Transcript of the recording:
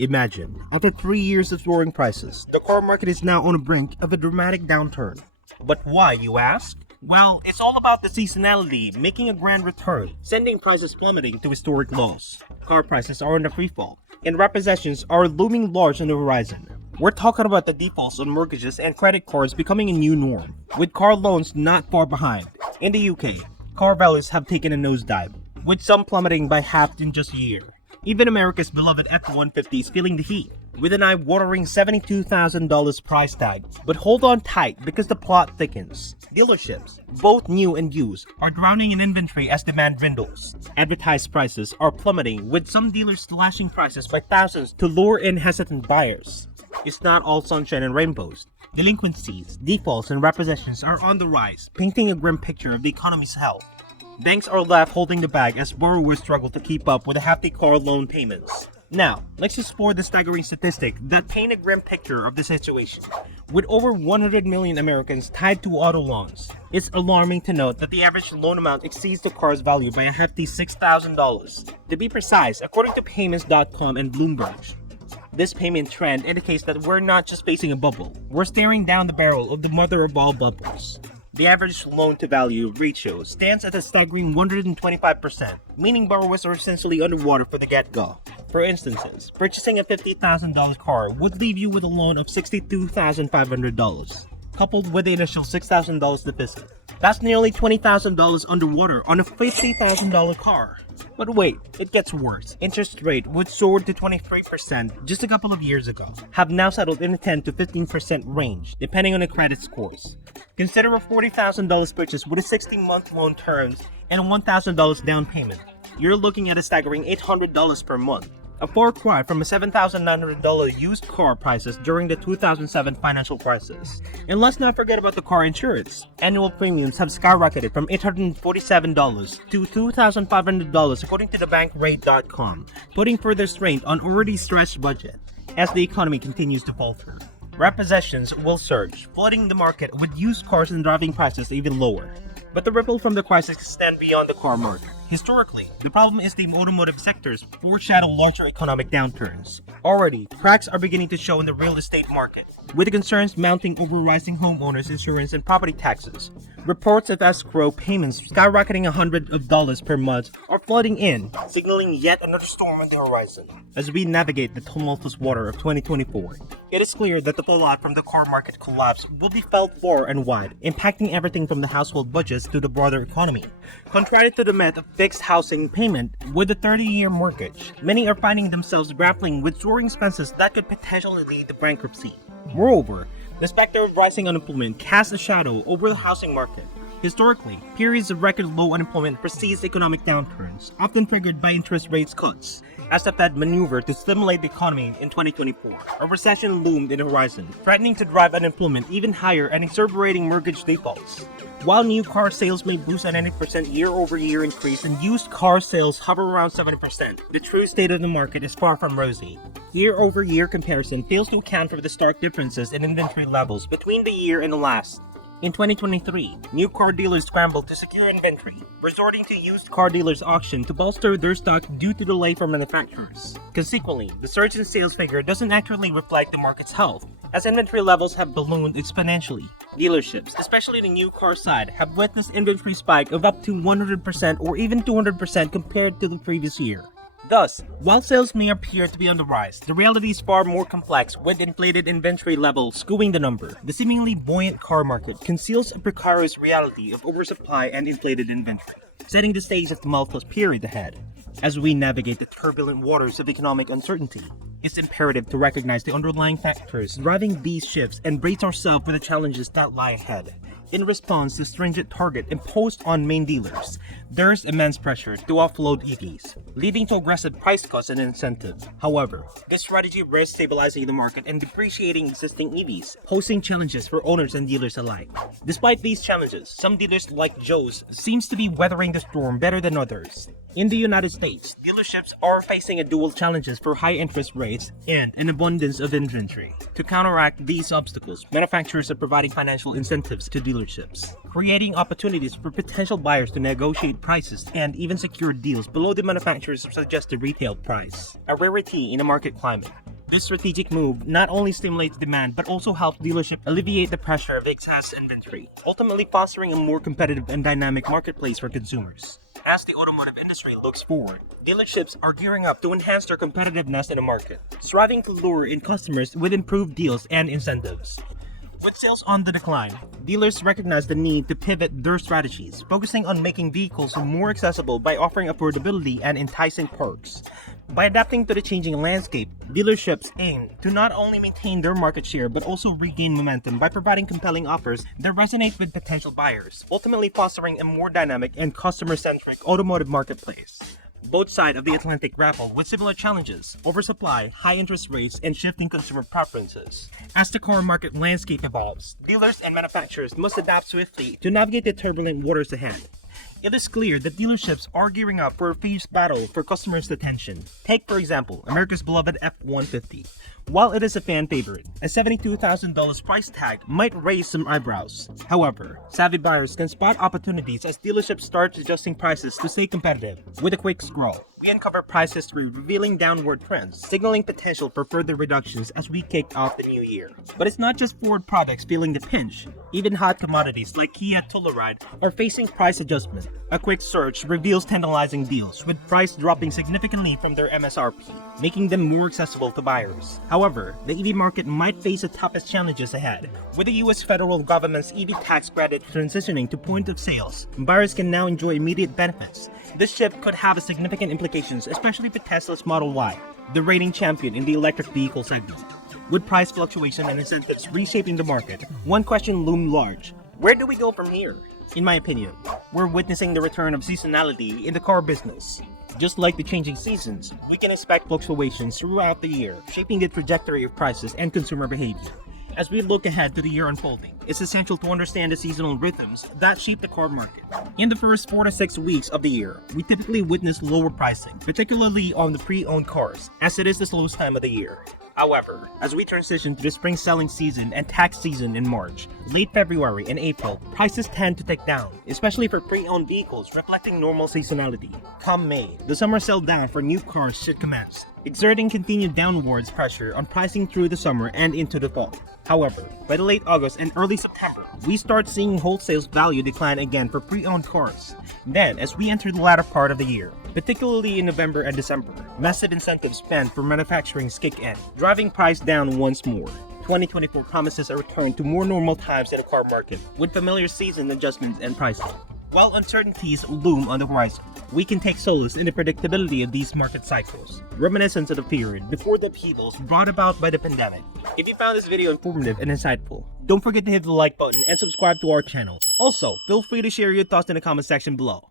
Imagine, after 3 years of soaring prices, the car market is now on the brink of a dramatic downturn. But why, you ask? Well, it's all about the seasonality making a grand return, sending prices plummeting to historic lows. Car prices are in a freefall, and repossessions are looming large on the horizon. We're talking about the defaults on mortgages and credit cards becoming a new norm, with car loans not far behind. In the UK, car values have taken a nosedive, with some plummeting by half in just a year. Even America's beloved F-150 is feeling the heat, with an eye-watering $72,000 price tag. But hold on tight because the plot thickens. Dealerships, both new and used, are drowning in inventory as demand dwindles. Advertised prices are plummeting, with some dealers slashing prices by thousands to lure in hesitant buyers. It's not all sunshine and rainbows. Delinquencies, defaults, and repossessions are on the rise, painting a grim picture of the economy's health. Banks are left holding the bag as borrowers struggle to keep up with the hefty car loan payments. Now, let's explore the staggering statistic that paint a grim picture of the situation. With over 100 million Americans tied to auto loans, it's alarming to note that the average loan amount exceeds the car's value by a hefty $6,000. To be precise, according to Payments.com and Bloomberg, this payment trend indicates that we're not just facing a bubble, we're staring down the barrel of the mother of all bubbles. The average loan-to-value ratio stands at a staggering 125%, meaning borrowers are essentially underwater for the get-go. For instance, purchasing a $50,000 car would leave you with a loan of $62,500, coupled with the initial $6,000 deficit. That's nearly $20,000 underwater on a $50,000 car. But wait, it gets worse. Interest rate, which soared to 23% just a couple of years ago, have now settled in the 10 to 15% range, depending on the credit scores. Consider a $40,000 purchase with a 60-month loan terms and a $1,000 down payment. You're looking at a staggering $800 per month. A far cry from a $7,900 used car prices during the 2007 financial crisis. And let's not forget about the car insurance. Annual premiums have skyrocketed from $847 to $2,500 according to thebankrate.com, putting further strain on already stretched budget as the economy continues to falter. Repossessions will surge, flooding the market with used cars and driving prices even lower. But the ripple from the crisis extend beyond the car market. Historically, the problem is the automotive sectors foreshadow larger economic downturns. Already, cracks are beginning to show in the real estate market, with the concerns mounting over rising homeowners insurance and property taxes. Reports of escrow payments skyrocketing $100 per month are flooding in, signaling yet another storm on the horizon. As we navigate the tumultuous water of 2024, it is clear that the fallout from the car market collapse will be felt far and wide, impacting everything from the household budgets to the broader economy. Contrary to the myth of fixed housing payment with a 30-year mortgage, many are finding themselves grappling with soaring expenses that could potentially lead to bankruptcy. Moreover, the specter of rising unemployment casts a shadow over the housing market. Historically, periods of record low unemployment precedes economic downturns, often triggered by interest rates cuts. As the Fed maneuvered to stimulate the economy in 2024, a recession loomed in the horizon, threatening to drive unemployment even higher and exacerbating mortgage defaults. While new car sales may boost an 90% year-over-year increase and used car sales hover around 7%, the true state of the market is far from rosy. Year-over-year comparison fails to account for the stark differences in inventory levels between the year and the last. In 2023, new car dealers scrambled to secure inventory, resorting to used car dealers' auction to bolster their stock due to delay from manufacturers. Consequently, the surge in sales figure doesn't accurately reflect the market's health, as inventory levels have ballooned exponentially. Dealerships, especially the new car side, have witnessed inventory spike of up to 100% or even 200% compared to the previous year. Thus, while sales may appear to be on the rise, the reality is far more complex, with inflated inventory levels skewing the number. The seemingly buoyant car market conceals a precarious reality of oversupply and inflated inventory, setting the stage of the tumultuous period ahead. As we navigate the turbulent waters of economic uncertainty, it's imperative to recognize the underlying factors driving these shifts and brace ourselves for the challenges that lie ahead. In response to stringent target imposed on main dealers, there's immense pressure to offload EVs, leading to aggressive price cuts and incentives. However, this strategy risks stabilizing the market and depreciating existing EVs, posing challenges for owners and dealers alike. Despite these challenges, some dealers like Joe's seems to be weathering the storm better than others. In the United States, dealerships are facing a dual challenges for high interest rates and an abundance of inventory. To counteract these obstacles, manufacturers are providing financial incentives to dealerships, creating opportunities for potential buyers to negotiate prices and even secure deals below the manufacturer's suggested retail price, a rarity in a market climate This strategic move not only stimulates demand but also helps dealership alleviate the pressure of excess inventory, ultimately fostering a more competitive and dynamic marketplace for consumers. As the automotive industry looks forward, dealerships are gearing up to enhance their competitiveness in the market, striving to lure in customers with improved deals and incentives. With sales on the decline, dealers recognize the need to pivot their strategies, focusing on making vehicles more accessible by offering affordability and enticing perks. By adapting to the changing landscape, dealerships aim to not only maintain their market share but also regain momentum by providing compelling offers that resonate with potential buyers, ultimately fostering a more dynamic and customer-centric automotive marketplace. Both sides of the Atlantic grapple with similar challenges: oversupply, high interest rates, and shifting consumer preferences. As the car market landscape evolves, dealers and manufacturers must adapt swiftly to navigate the turbulent waters ahead. It is clear that dealerships are gearing up for a fierce battle for customers' attention. Take, for example, America's beloved F-150. While it is a fan favorite, a $72,000 price tag might raise some eyebrows. However, savvy buyers can spot opportunities as dealerships start adjusting prices to stay competitive. With a quick scroll, we uncover price history revealing downward trends, signaling potential for further reductions as we kick off the new year. But it's not just Ford products feeling the pinch. Even hot commodities like Kia Telluride are facing price adjustment. A quick search reveals tantalizing deals, with price dropping significantly from their MSRP, making them more accessible to buyers. However, the EV market might face the toughest challenges ahead. With the US federal government's EV tax credit transitioning to point of sales, buyers can now enjoy immediate benefits. This shift could have significant implications, especially for Tesla's Model Y, the reigning champion in the electric vehicle segment. With price fluctuation and incentives reshaping the market, one question looms large: where do we go from here? In my opinion, we're witnessing the return of seasonality in the car business. Just like the changing seasons, we can expect fluctuations throughout the year, shaping the trajectory of prices and consumer behavior. As we look ahead to the year unfolding, it's essential to understand the seasonal rhythms that shape the car market. In the first 4 to 6 weeks of the year, we typically witness lower pricing, particularly on the pre-owned cars, as it is the slowest time of the year. However, as we transition to the spring selling season and tax season in March, late February and April, prices tend to tick down, especially for pre-owned vehicles, reflecting normal seasonality. Come May, the summer sell down for new cars should commence, exerting continued downwards pressure on pricing through the summer and into the fall. However, by the late August and early September, we start seeing wholesale value decline again for pre-owned cars. Then, as we enter the latter part of the year, particularly in November and December, massive incentives spent for manufacturing kick in, driving price down once more. 2024 promises a return to more normal times in the car market, with familiar season adjustments and pricing. While uncertainties loom on the horizon, we can take solace in the predictability of these market cycles, reminiscent of the period before the upheavals brought about by the pandemic. If you found this video informative and insightful, don't forget to hit the like button and subscribe to our channel. Also, feel free to share your thoughts in the comment section below.